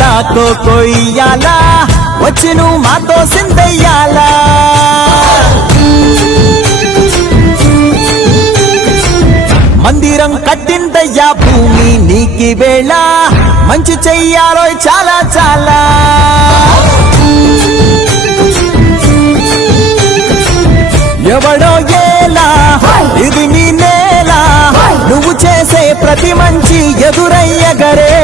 దాకో కొయ్యాలా వచ్చి నువ్వు మాతో సిందయ్యాలా మందిరం కట్టిందయ్యా భూమి నీకి వేళ మంచి చెయ్యాలో చాలా చాలా ఎవడో ఏలా ఇది నీ నేల నువ్వు చేసే ప్రతి మంచి ఎదురయ్యగరే